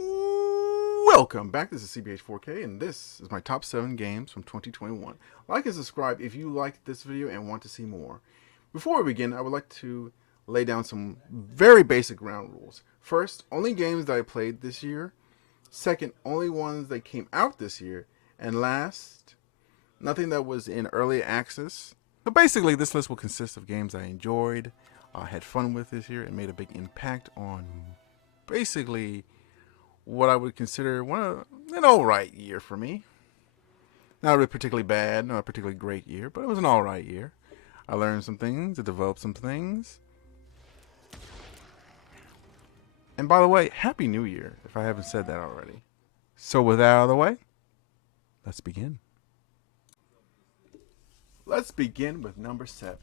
Welcome back. This is CBH4K, and this is my top 7 games from 2021. Like and subscribe if you liked this video and want to see more. Before we begin, I would like to lay down some very basic ground rules. First, only games that I played this year. Second, only ones that came out this year. And last, nothing that was in early access. But basically, this list will consist of games I enjoyed, had fun with this year, and made a big impact on basically what I would consider an alright year for me. Not a particularly bad, not a particularly great year, but it was an alright year. I learned some things, I developed some things. And by the way, Happy New Year, if I haven't said that already. So with that out of the way, let's begin. Let's begin with number 7.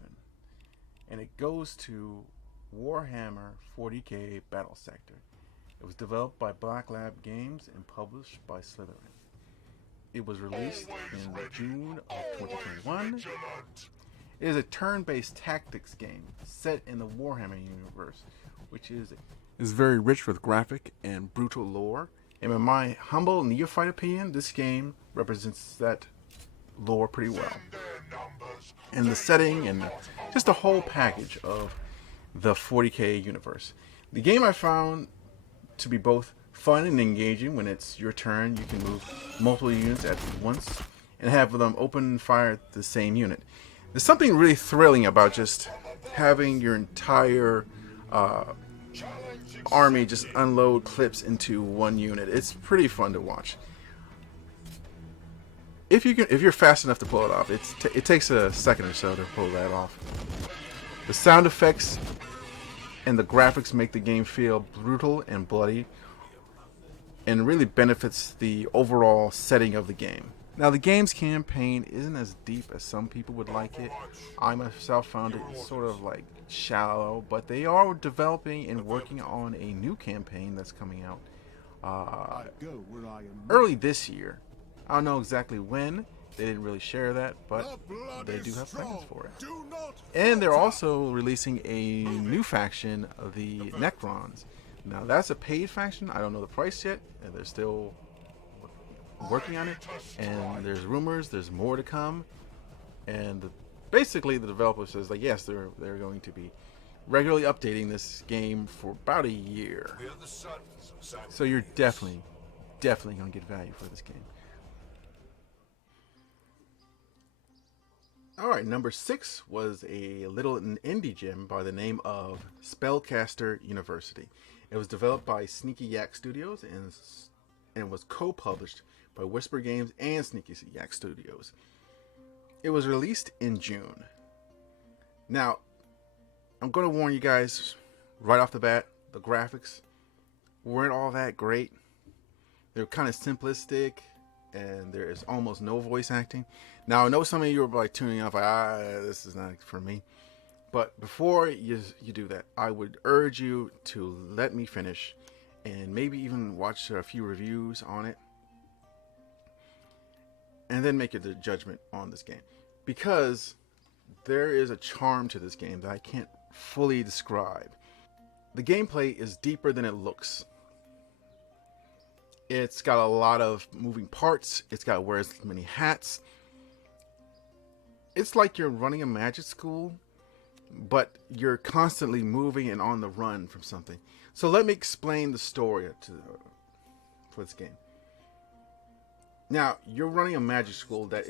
And it goes to Warhammer 40K Battle Sector. It was developed by Black Lab Games and published by Slytherin. It was released in June of 2021. It is a turn-based tactics game set in the Warhammer universe, which is very rich with graphic and brutal lore. And in my humble neophyte opinion, this game represents that lore pretty well. And the setting and just the whole package of the 40K universe. The game I found to be both fun and engaging. When it's your turn, you can move multiple units at once and have them open fire at the same unit. There's something really thrilling about just having your entire army just unload clips into one unit. It's pretty fun to watch. If you're fast enough to pull it off, it takes a second or so to pull that off. The sound effects and the graphics make the game feel brutal and bloody, and really benefits the overall setting of the game. Now, the game's campaign isn't as deep as some people would like it. I myself found it sort of like shallow, but they are developing and working on a new campaign that's coming out early this year. I don't know exactly when. They didn't really share that, but they do have plans for it. And they're also releasing a new faction of the Necrons. Now, that's a paid faction. I don't know the price yet, and they're still working on it. And there's rumors there's more to come. And basically, the developer says, like, yes, they're going to be regularly updating this game for about a year. So you're definitely going to get value for this game. Alright, number 6 was a little indie gem by the name of Spellcaster University. It was developed by Sneaky Yak Studios and was co-published by Whisper Games and Sneaky Yak Studios. It was released in June. Now, I'm going to warn you guys right off the bat, the graphics weren't all that great. They're kind of simplistic, and there is almost no voice acting. Now, I know some of you are like tuning off, like, this is not for me. But before you do that, I would urge you to let me finish and maybe even watch a few reviews on it, and then make a judgment on this game. Because there is a charm to this game that I can't fully describe. The gameplay is deeper than it looks. It's got a lot of moving parts. It's got wears many hats. It's like you're running a magic school, but you're constantly moving and on the run from something. So let me explain the story for this game. Now, you're running a magic school that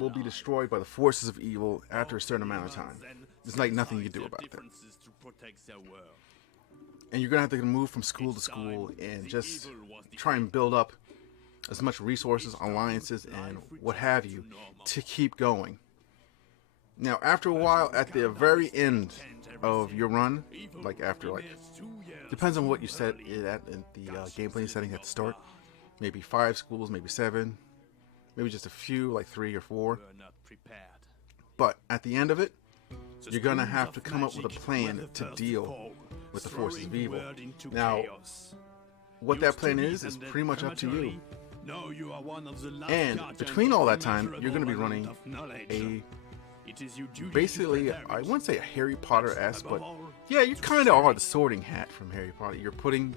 will be destroyed by the forces of evil after a certain amount of time. There's like nothing you can do about that. And you're going to have to move from school to school and just try and build up as much resources, alliances, and what have you to keep going. Now, after a while, at the very end of your run, depends on what you set it at in the gameplay setting at the start. Maybe 5 schools, maybe 7, maybe just a few, like 3 or 4. But at the end of it, you're going to have to come up with a plan to deal with the forces of evil. Now, what that plan is pretty much up to you. And between all that time, you're going to be running a basically, I wouldn't say a Harry Potter-esque, but yeah, you kind of are the Sorting Hat from Harry Potter. You're putting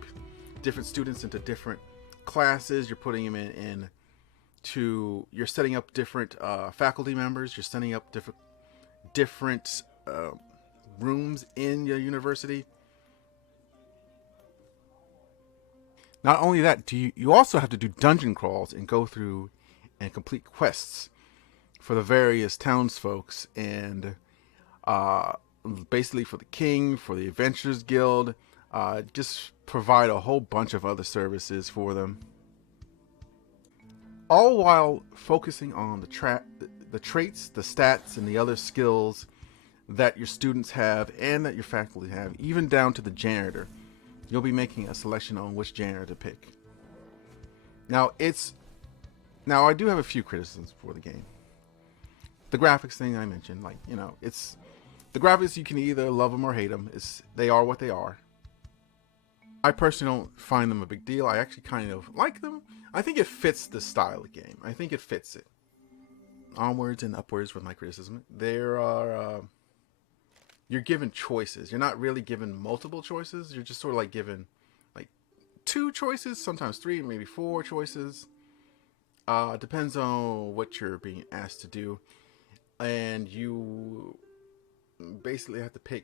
different students into different classes. You're putting them in you're setting up different faculty members. You're setting up different rooms in your university. Not only that, you also have to do dungeon crawls and go through and complete quests for the various townsfolks and basically for the king, for the Adventurers Guild, just provide a whole bunch of other services for them. All while focusing on the traits, the stats, and the other skills that your students have and that your faculty have, even down to the janitor. You'll be making a selection on which janitor to pick. Now I do have a few criticisms for the game. The graphics thing I mentioned, it's the graphics, you can either love them or hate them. They are what they are. I personally don't find them a big deal. I actually kind of like them. I think it fits the style of the game. I think it fits it. Onwards and upwards with my criticism. There are you're given choices. You're not really given multiple choices. You're just sort of like given like 2 choices, sometimes 3, maybe 4 choices. Depends on what you're being asked to do. And you basically have to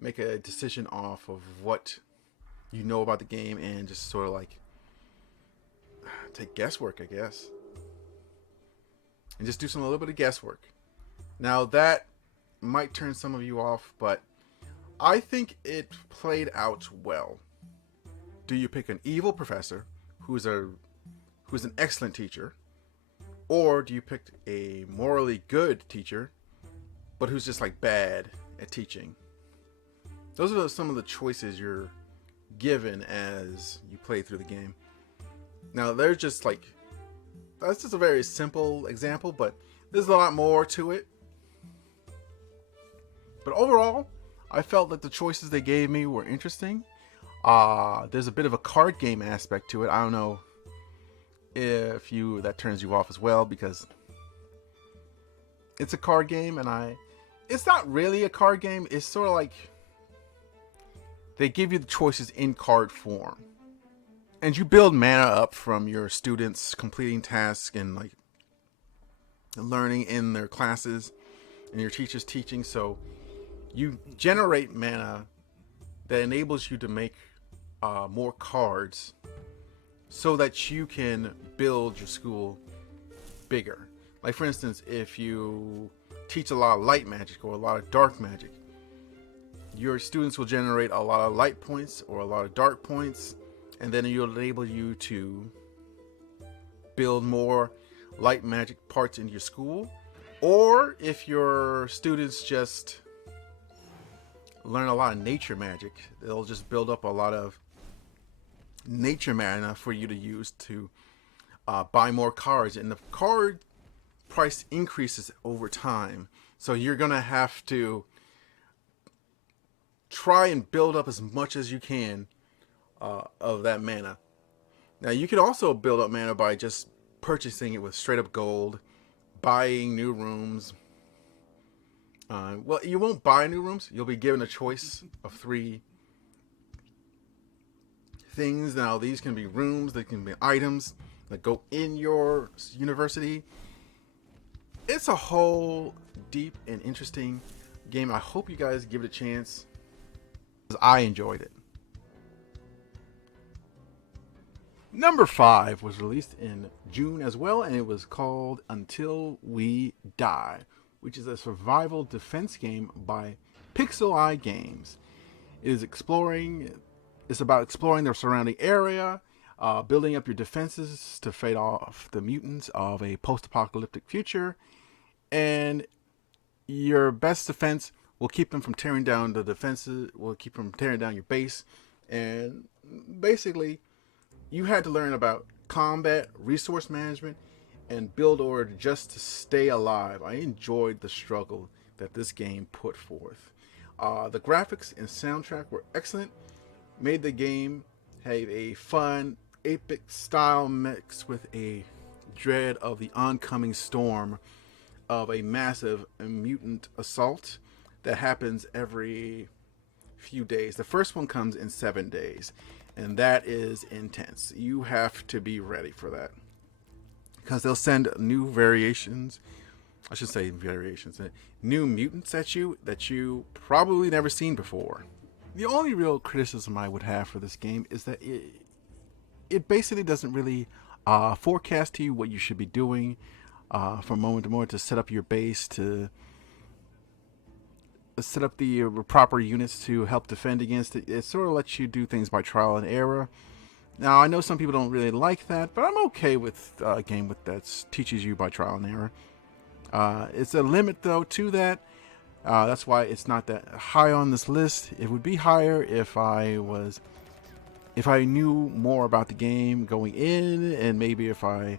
make a decision off of what you know about the game and just sort of like take guesswork, I guess. And just do a little bit of guesswork. Now that might turn some of you off, but I think it played out well. Do you pick an evil professor who's an excellent teacher, or do you pick a morally good teacher but who's just like bad at teaching? Those are some of the choices you're given as you play through the game. Now that's just a very simple example, but there's a lot more to it. But overall, I felt that the choices they gave me were interesting. There's a bit of a card game aspect to it. I don't know if that turns you off as well, because it's a card game, and it's not really a card game. It's sort of like they give you the choices in card form, and you build mana up from your students completing tasks and learning in their classes and your teachers teaching. So you generate mana that enables you to make more cards so that you can build your school bigger. Like, for instance, if you teach a lot of light magic or a lot of dark magic, your students will generate a lot of light points or a lot of dark points, and then it'll enable you to build more light magic parts into your school. Or if your students just learn a lot of nature magic, they'll just build up a lot of nature mana for you to use to buy more cards, and the card price increases over time, so you're gonna have to try and build up as much as you can of that mana. Now you can also build up mana by just purchasing it with straight up gold, buying new rooms. Well, you won't buy new rooms. You'll be given a choice of 3 things. Now these can be rooms, they can be items that go in your university. It's a whole deep and interesting game. I hope you guys give it a chance, because I enjoyed it. Number 5 was released in June as well, and it was called Until We Die, which is a survival defense game by Pixel Eye Games. It's about exploring the surrounding area, building up your defenses to fight off the mutants of a post-apocalyptic future, and your best defense will keep them from tearing down the defenses, will keep them from tearing down your base. And basically, you had to learn about combat, resource management, and build order just to stay alive. I enjoyed the struggle that this game put forth. The graphics and soundtrack were excellent, made the game have a fun, epic style mix with a dread of the oncoming storm of a massive mutant assault that happens every few days. The first one comes in 7 days, and that is intense. You have to be ready for that because they'll send new variations. I should say variations, new mutants at you that you probably never seen before. The only real criticism I would have for this game is that it basically doesn't really forecast to you what you should be doing from moment to moment to set up your base, to set up the proper units to help defend against it. It sort of lets you do things by trial and error. Now, I know some people don't really like that, but I'm okay with a game that teaches you by trial and error. It's a limit, though, to that. That's why it's not that high on this list. It would be higher if I knew more about the game going in, and maybe if I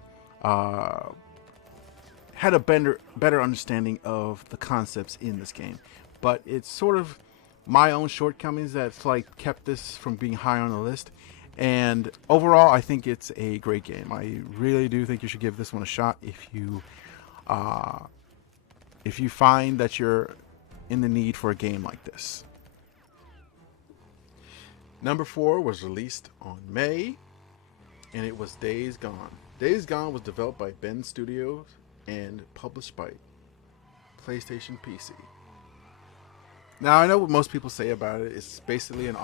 had a better understanding of the concepts in this game. But it's sort of my own shortcomings that's like kept this from being high on the list. And overall, I think it's a great game. I really do think you should give this one a shot if you find that you're in the need for a game like this. Number 4 was released on May, and it was Days Gone. Days Gone was developed by Ben Studios and published by PlayStation PC. Now, I know what most people say about it. It's basically an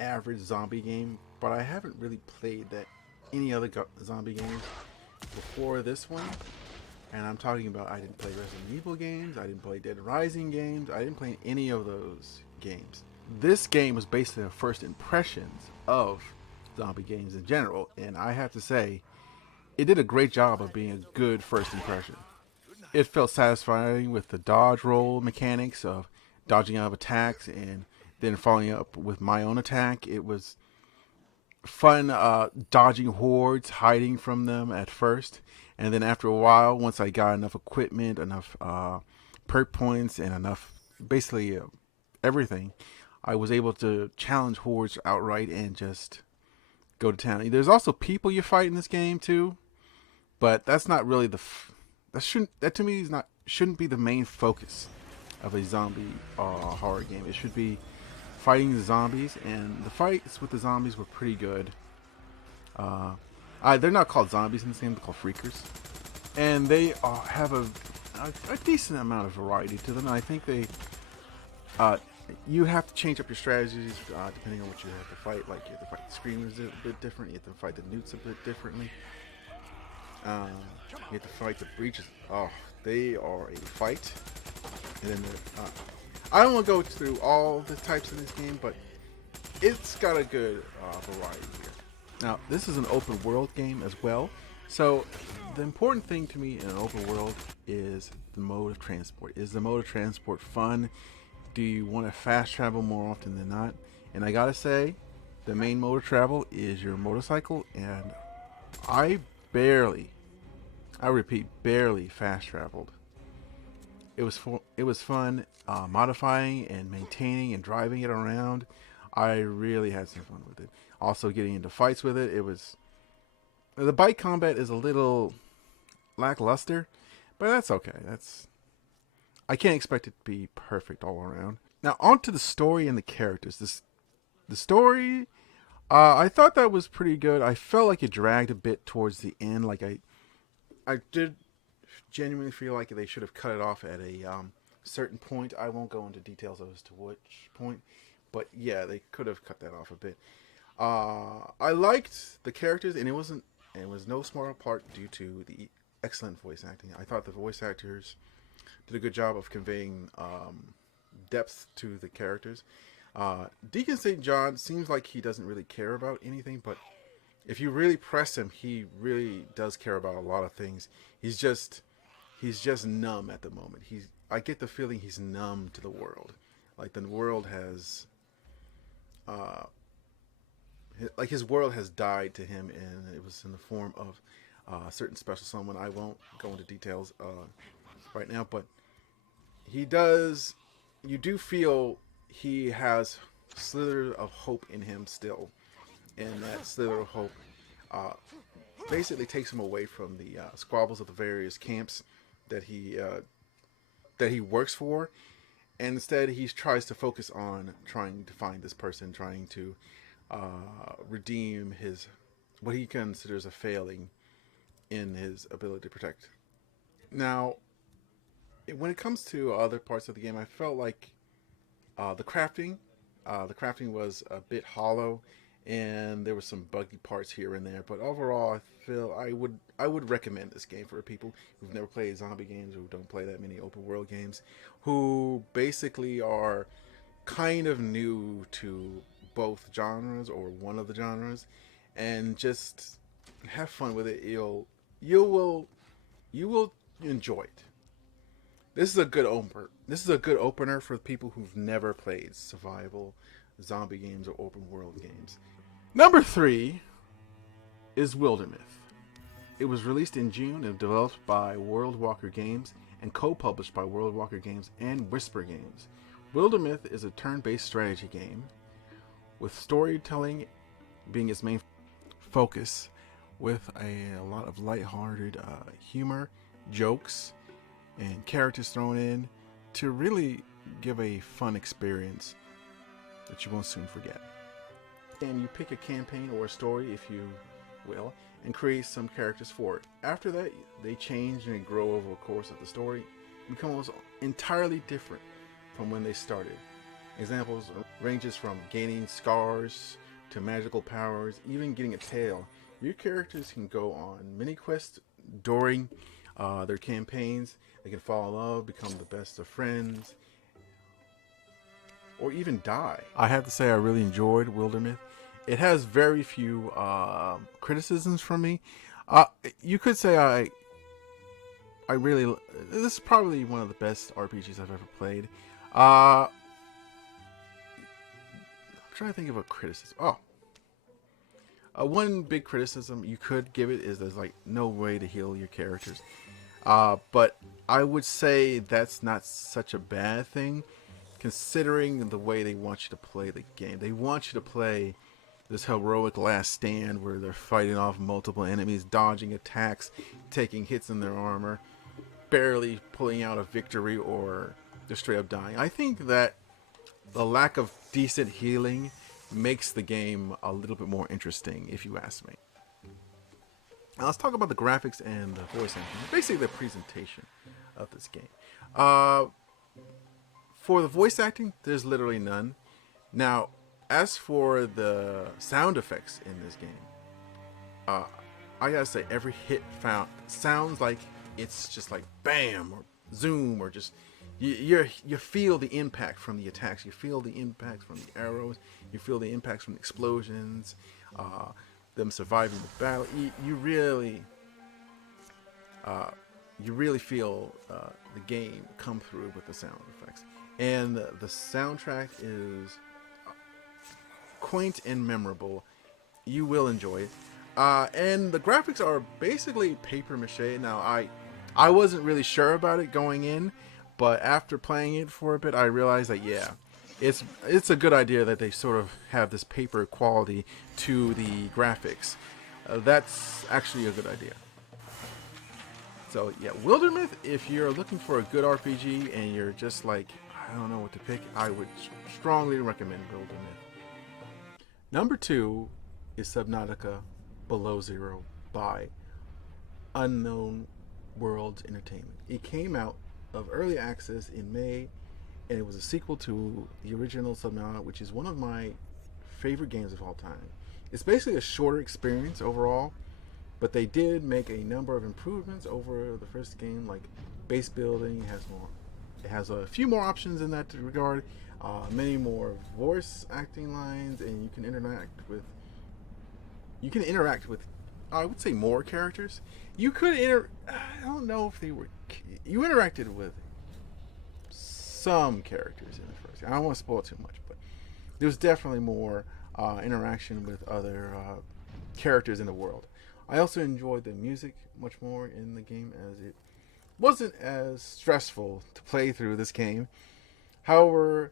average zombie game, but I haven't really played any other zombie games before this one. And I'm talking about, I didn't play Resident Evil games, I didn't play Dead Rising games, I didn't play any of those games. This game was basically the first impressions of zombie games in general, and I have to say, it did a great job of being a good first impression. It felt satisfying with the dodge roll mechanics of dodging out of attacks and then following up with my own attack. It was fun dodging hordes, hiding from them at first, and then after a while, once I got enough equipment, enough perk points, and enough basically everything, I was able to challenge hordes outright and just go to town. There's also people you fight in this game too, but that's not really that to me shouldn't be the main focus of a zombie horror game. It should be fighting the zombies, and the fights with the zombies were pretty good. They're not called zombies in this game; they're called freakers, and they have a decent amount of variety to them. And I think you have to change up your strategies depending on what you have to fight. Like you have to fight the screamers a bit different. You have to fight the newts a bit differently. You have to fight the breaches. Oh, they are a fight. And then I don't want to go through all the types in this game, but it's got a good variety here. Now, this is an open world game as well. So the important thing to me in an open world is the mode of transport. Is the mode of transport fun? Do you want to fast travel more often than not? And I gotta say, the main mode of travel is your motorcycle, and I repeat, barely fast traveled. It was fun modifying and maintaining and driving it around. I really had some fun with it. Also getting into fights with it. The bike combat is a little lackluster, but that's okay. I can't expect it to be perfect all around. Now on to the story and the characters. The story, I thought that was pretty good. I felt like it dragged a bit towards the end. Like I did genuinely feel like they should have cut it off at a certain point. I won't go into details as to which point, but yeah, they could have cut that off a bit. I liked the characters, and it was no small part due to the excellent voice acting. I thought the voice actors did a good job of conveying depth to the characters. Deacon St. John seems like he doesn't really care about anything, but if you really press him, he really does care about a lot of things. He's just numb at the moment. I get the feeling he's numb to the world. Like the world has his world has died to him, and it was in the form of a certain special someone. I won't go into details right now, but you do feel he has slithers of hope in him still, and that slither of hope basically takes him away from the squabbles of the various camps that he works for, and instead he tries to focus on trying to find this person, trying to redeem his what he considers a failing in his ability to protect. Now, when it comes to other parts of the game, I felt like the crafting, the crafting was a bit hollow, and there were some buggy parts here and there. But overall, I feel I would recommend this game for people who've never played zombie games, who don't play that many open world games, who basically are kind of new to both genres or one of the genres, and just have fun with it. You will you will enjoy it. This is a good opener. This is a good opener for people who've never played survival, zombie games, or open world games. Number 3 is Wildermyth. It was released in June and developed by World Walker Games and co-published by World Walker Games and Whisper Games. Wildermyth is a turn-based strategy game with storytelling being its main focus, with a lot of lighthearted humor, jokes, and characters thrown in to really give a fun experience that you won't soon forget. And you pick a campaign or a story, if you will, and create some characters for it. After that, they change and grow over the course of the story, become almost entirely different from when they started. Examples ranges from gaining scars to magical powers, even getting a tail. Your characters can go on mini quests during their campaigns. They can fall in love, become the best of friends, or even die. I have to say I really enjoyed Wildermyth. It has very few criticisms from me. You could say I really, this is probably one of the best RPGs I've ever played. I'm trying to think of a criticism. One big criticism you could give it is there's like no way to heal your characters. But I would say that's not such a bad thing, considering the way they want you to play the game. They want you to play this heroic last stand where they're fighting off multiple enemies, dodging attacks, taking hits in their armor, barely pulling out a victory, or just straight up dying. I think that the lack of decent healing makes the game a little bit more interesting, if you ask me. Now let's talk about the graphics and the voice acting. Basically, the presentation of this game. For the voice acting, there's literally none. Now, as for the sound effects in this game, I gotta say, every hit found sounds like it's just like bam or zoom, or just you feel the impact from the attacks. You feel the impact from the arrows. You feel the impacts from the explosions. Them surviving the battle. You really feel the game come through with the sound effects. And the soundtrack is quaint and memorable. You will enjoy it. And the graphics are basically paper mache. Now, I wasn't really sure about it going in, but after playing it for a bit, I realized that, yeah, it's a good idea that they sort of have this paper quality to the graphics. That's actually a good idea. So yeah, Wildermyth, if you're looking for a good RPG and you're just like, I don't know what to pick, I would strongly recommend Wildermyth. Number 2 is Subnautica Below Zero by Unknown Worlds Entertainment. It came out of early access in May, and it was a sequel to the original Subnautica, which is one of my favorite games of all time. It's basically a shorter experience overall, but they did make a number of improvements over the first game, like base building. It has a few more options in that regard, many more voice acting lines, and you can interact with I would say more characters. I don't know if they were, you interacted with some characters in the first game. I don't want to spoil too much, but there's definitely more interaction with other characters in the world. I also enjoyed the music much more in the game, as it wasn't as stressful to play through this game. However,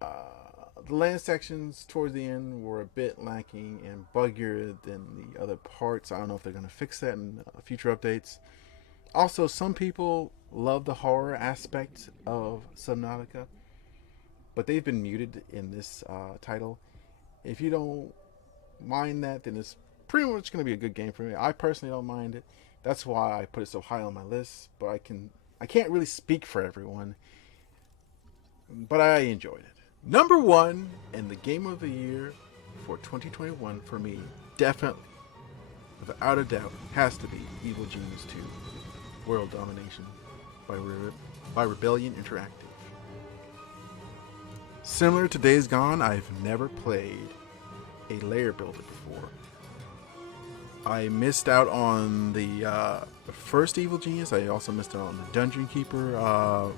the land sections towards the end were a bit lacking and buggier than the other parts. I don't know if they're going to fix that in future updates. Also, some people love the horror aspect of Subnautica, but they've been muted in this title. If you don't mind that, then it's pretty much going to be a good game for me. I personally don't mind it. That's why I put it so high on my list. But I can't really speak for everyone. But I enjoyed it. Number one and the game of the year for 2021 for me, definitely, without a doubt, has to be Evil Genius 2: World Domination by Rebellion Interactive. Similar to Days Gone, I've never played a layer builder before. I missed out on the first Evil Genius. I also missed out on the Dungeon Keeper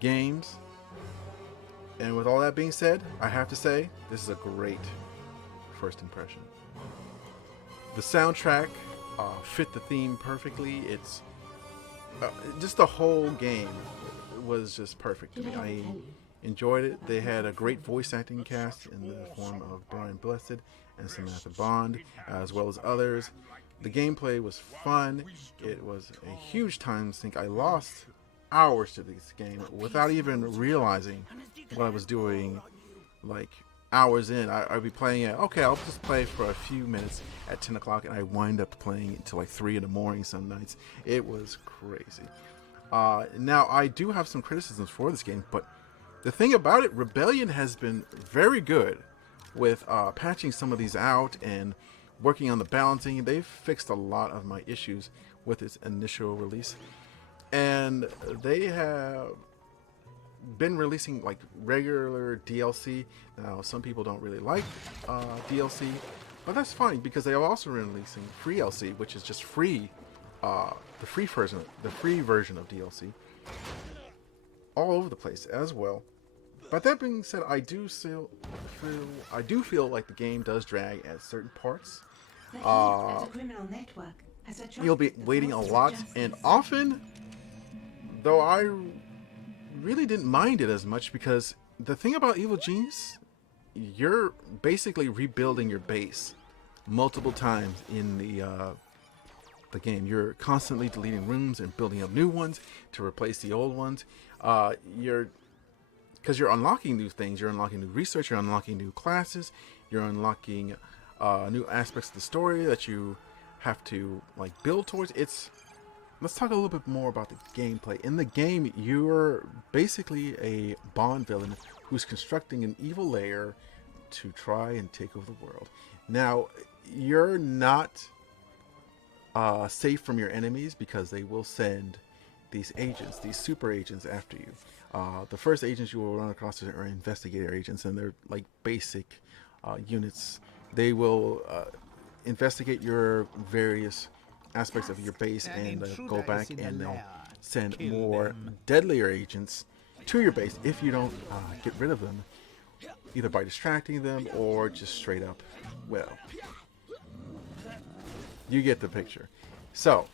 games. And with all that being said, I have to say, this is a great first impression. The soundtrack fit the theme perfectly. It's just the whole game was just perfect to me. I enjoyed it. They had a great voice acting cast in the form of Brian Blessed and Samantha Bond, as well as others. The gameplay was fun. It was a huge time sink. I lost hours to this game without even realizing what I was doing. Like hours in, I'd be playing it. Okay, I'll just play for a few minutes at 10 o'clock, and I wind up playing it till like 3 in the morning some nights. It was crazy. Now, I do have some criticisms for this game, but the thing about it, Rebellion has been very good with patching some of these out and working on the balancing. They've fixed a lot of my issues with its initial release. And they have been releasing like regular DLC. Now, some people don't really like DLC, but that's fine because they are also releasing free DLC, which is just free, the free version of DLC, all over the place as well. But that being said, I do feel like the game does drag at certain parts. You'll be waiting a lot, and often, though I really didn't mind it as much, because the thing about Evil Genius, you're basically rebuilding your base multiple times in the game. You're constantly deleting rooms and building up new ones to replace the old ones. Because you're unlocking new things, you're unlocking new research, you're unlocking new classes, you're unlocking new aspects of the story that you have to like build towards. Let's talk a little bit more about the gameplay. In the game, you're basically a Bond villain who's constructing an evil lair to try and take over the world. Now, you're not safe from your enemies because they will send these agents, these super agents, after you. The first agents you will run across are investigator agents, and they're like basic units. They will investigate your various aspects of your base and go back and they'll send more deadlier agents to your base if you don't get rid of them, either by distracting them or just straight up, well, you get the picture. So,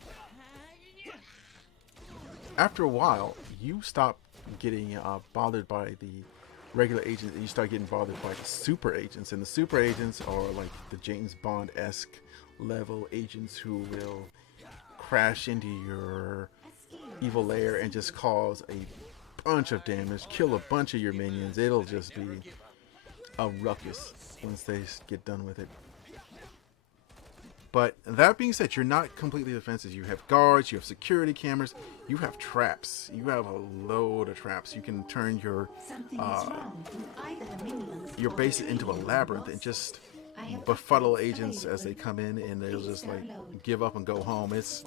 after a while, you stop getting bothered by the regular agents and you start getting bothered by the super agents. And the super agents are like the James Bond-esque level agents who will crash into your evil lair and just cause a bunch of damage, kill a bunch of your minions. It'll just be a ruckus once they get done with it. But that being said, you're not completely defensive. You have guards, you have security cameras, you have traps. You have a load of traps. You can turn your base into a labyrinth and just befuddle agents as they come in, and they'll just like give up and go home. It's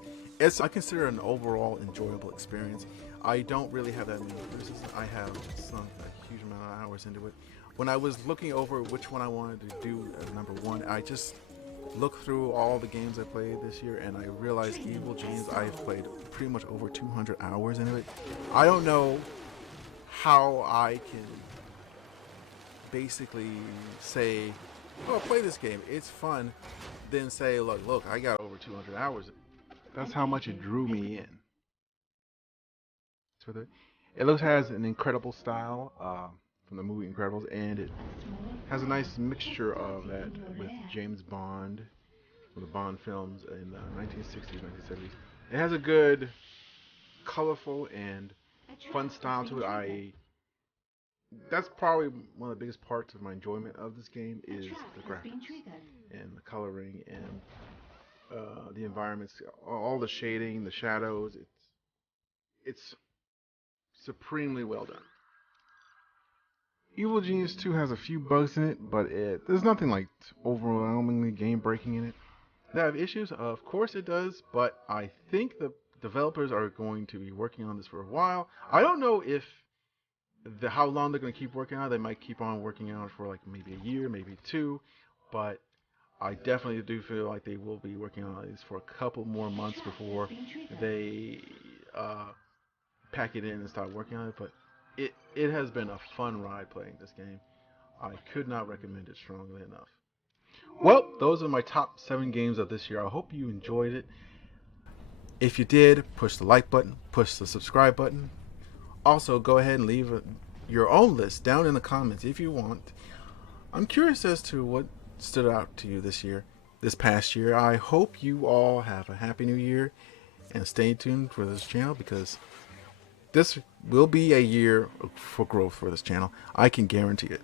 I consider it an overall enjoyable experience. I don't really have that many criticisms. I have sunk a huge amount of hours into it. When I was looking over which one I wanted to do as number one, I just looked through all the games I played this year, and I realized Evil Genius, I've played pretty much over 200 hours into it. I don't know how I can basically say, oh, play this game, it's fun, then say, look, I got over 200 hours. That's how much it drew me in. So it has an incredible style from the movie Incredibles, and it has a nice mixture of that with James Bond, with the Bond films in the 1960s, 1970s. It has a good, colorful, and fun style to it. That's probably one of the biggest parts of my enjoyment of this game is the graphics. and the coloring and the environments, all the shading, the shadows. It's supremely well done. Evil Genius 2 has a few bugs in it, but there's nothing like overwhelmingly game breaking in it. They have issues, of course it does, but I think the developers are going to be working on this for a while. I don't know if how long they're going to keep working on it. They might keep on working on it for like maybe a year, maybe two, but I definitely do feel like they will be working on this for a couple more months before they pack it in and start working on it. But it has been a fun ride playing this game. I could not recommend it strongly enough. Well, those are my top 7 games of this year. I hope you enjoyed it. If you did, push the like button, push the subscribe button. Also, go ahead and leave your own list down in the comments if you want. I'm curious as to what stood out to you this past year. I hope you all have a happy new year and stay tuned for this channel because this will be a year for growth for this channel. I can guarantee it.